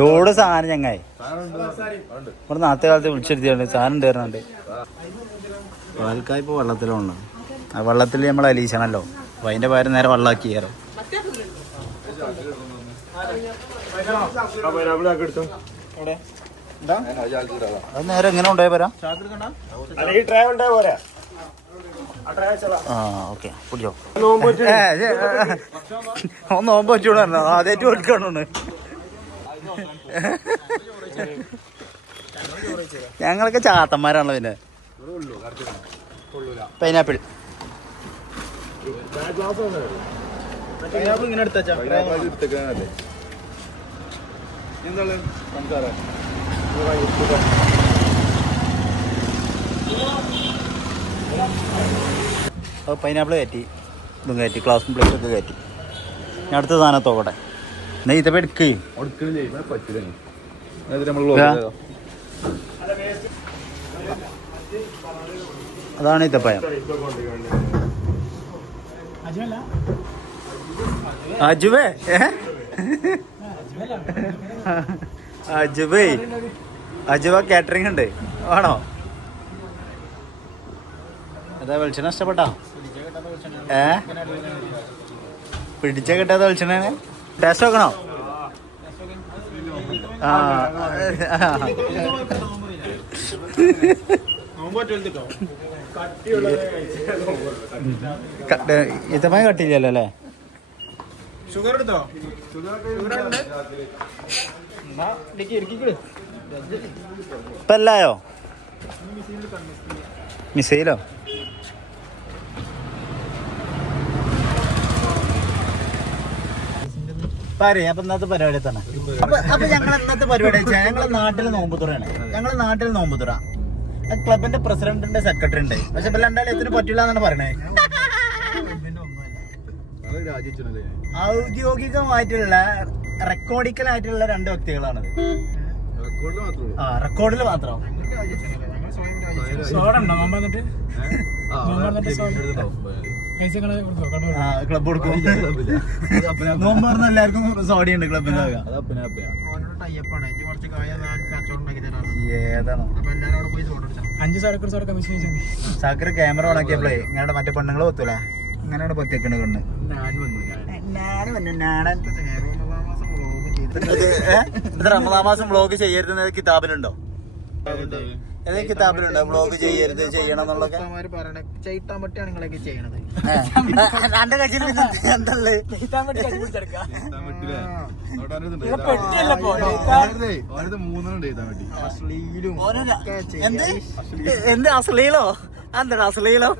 Load സാധനം ചങ്ങായി ഇവിടെ നാളത്തെ കാലത്ത് വിളിച്ചെടുത്തിട്ടുണ്ട് സാധനം തീർന്നുണ്ട്. പാൽക്കായ് ഇപ്പോൾ വെള്ളത്തിലാണ്. ആ വെള്ളത്തിൽ നമ്മൾ അലീശണല്ലോ, അപ്പം അതിൻ്റെ പകരം നേരെ വെള്ളമാക്കി കയറോ. അത് നേരെ എങ്ങനെ ഉണ്ടായി പോരാ? ആ ഓക്കെ പിടിച്ചോ. ഒന്ന് നോമ്പ് വെച്ചൂടെ ആദ്യമായിട്ട് കൊടുക്കണോന്ന്. ഞങ്ങളൊക്കെ ചാത്തന്മാരാണല്ലോ. പിന്നെ പൈനാപ്പിൾ ഇങ്ങനെ എടുത്താ പൈനാപ്പിൾ കയറ്റി, ഇതും കയറ്റി, ക്ലാസ്സും പ്ലേറ്റൊക്കെ കയറ്റി. ഞാൻ അടുത്ത സാധനം തോക്കട്ടെ. എന്നാ ഇതപ്പം എടുക്കുകയും അതാണ് ഇത്തപ്പയം. അജുവേ അജുബേ അജുവ കാറ്ററിംഗ് ഉണ്ട് ആണോ? അതാ വെളിച്ചെണ്ണ ഇഷ്ടപ്പെട്ടോ? പിടിച്ച കിട്ടാത്ത വെളിച്ചെണ്ണ ടേസ്റ്റ് നോക്കണോ? ആ ഇതമായി കട്ടില്ലല്ലോ അല്ലേ? ഷുഗർ എടുത്തോ? ഇപ്പൊ എല്ലായോ? മിസൈലോ? പറയേ. അപ്പൊ ഇന്നത്തെ പരിപാടി തന്നെ. അപ്പൊ ഞങ്ങൾ ഇന്നത്തെ പരിപാടി വെച്ചാൽ ഞങ്ങളെ നാട്ടിൽ നോമ്പുതുറയാണ്. ഞങ്ങളെ നാട്ടിൽ നോമ്പുതുറ ക്ലബിന്റെ പ്രസിഡന്റിന്റെ സെക്രട്ടറി ഉണ്ട്. പക്ഷെ ഇപ്പൊ രണ്ടാളും എത്തിന് പറ്റില്ല എന്നാണ് പറയണേ. ഔദ്യോഗികമായിട്ടുള്ള റെക്കോർഡിക്കലായിട്ടുള്ള രണ്ട് വ്യക്തികളാണത്. ആ റെക്കോർഡിൽ മാത്രം. ക്ലബ് കൊടുക്കും. നോമ്പ് പറഞ്ഞ എല്ലാവർക്കും സോഡി ഉണ്ട് ക്ലബിന്റെ. ഏതാണോ 5 സാക്കർ ക്യാമറ ഓണാക്കിയപ്പോഴേ ഞങ്ങളുടെ മറ്റേ പെണ്ണുങ്ങളെ പൊത്തൂല ഇങ്ങനെ പൊത്തിക്കണ കണ്ണ്. റമദാൻ മാസം വ്ളോഗ് ചെയ്യരുത് കിതാബിലുണ്ടോ? ഏതെങ്കിലും കിതാബിലുണ്ടോ വ്ളോഗ് ചെയ്യരുത് ചെയ്യണം എന്നുള്ളതൊക്കെ? എന്റെ കയ്യിൽ എന്തല്ലേ എന്ത് അശ്ലീലോ? എന്താ അശ്ലീലോ?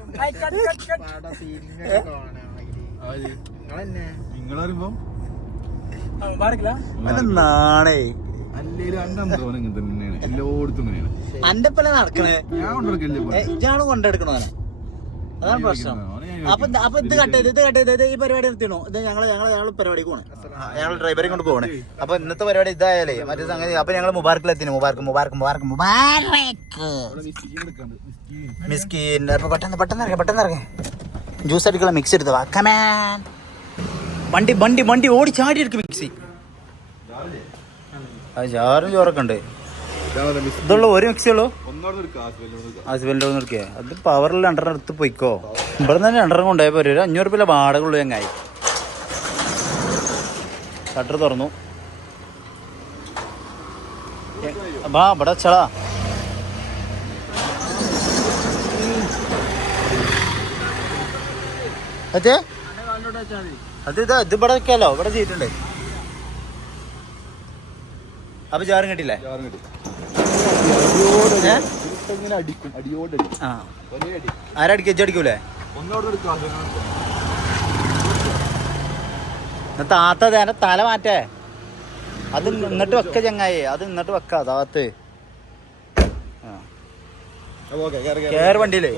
നാണേ അന്റെ പല നടക്കണേ ഇതാണ് കൊണ്ടെടുക്കണോ? അതാണ് പ്രശ്നം. അപ്പൊ ഇത് കട്ട് ചെയ്ത് ഈ പരിപാടി നിർത്തിണോ? ഇത് ഞങ്ങള് പരിപാടിക്ക് പോണേ. ഞങ്ങൾ ഡ്രൈവറെ കൊണ്ട് പോകണേ. അപ്പൊ ഇന്നത്തെ പരിപാടി ഇതായാലേ മറ്റേ സംഗതി. അപ്പൊ ഞങ്ങള് മുബാറക്കിലെത്തിന്. മുബാർക്ക് മിസ്കിൻ. അപ്പൊ പെട്ടെന്ന് ഇറങ്ങേ. ജ്യൂസ് അടിക്കുള്ള മിക്സ് എടുത്ത് വാക്കമാൻ. വണ്ടി ഓടിച്ചാടി എടുക്കും മിക്സി. അത് ചാറും ചോറൊക്കെ ഉണ്ട്. ഇതുള്ളൂ ഒരു മിക്സി ഉള്ളൂ. ഹസ്ബൻഡ് നിർക്കിയ അത് പവറിൽ 2 എടുത്ത് പോയിക്കോ. ഇവിടെ തന്നെ 2 കൊണ്ടുപോയപ്പോ ഒരു 500 രൂപ വാടക ഉള്ളു. ചങ്ങായി ഷട്ടർ തുറന്നു. ബാ ഇവിടെ ചളാ. അതെ ഇത് ഇവിടെ വെക്കാലോ. ഇവിടെ ചെയ്തിട്ടുണ്ട്. അപ്പൊ ചാറും കിട്ടില്ലേ? ആരടിക്കൂലേ? താത്ത തേന്റെ തല മാറ്റേ. അത് ഇങ്ങോട്ട് വെക്ക ചങ്ങായി. അത് ഇങ്ങോട്ട് വെക്ക താത്ത്. കേറ് വണ്ടിയിലേ.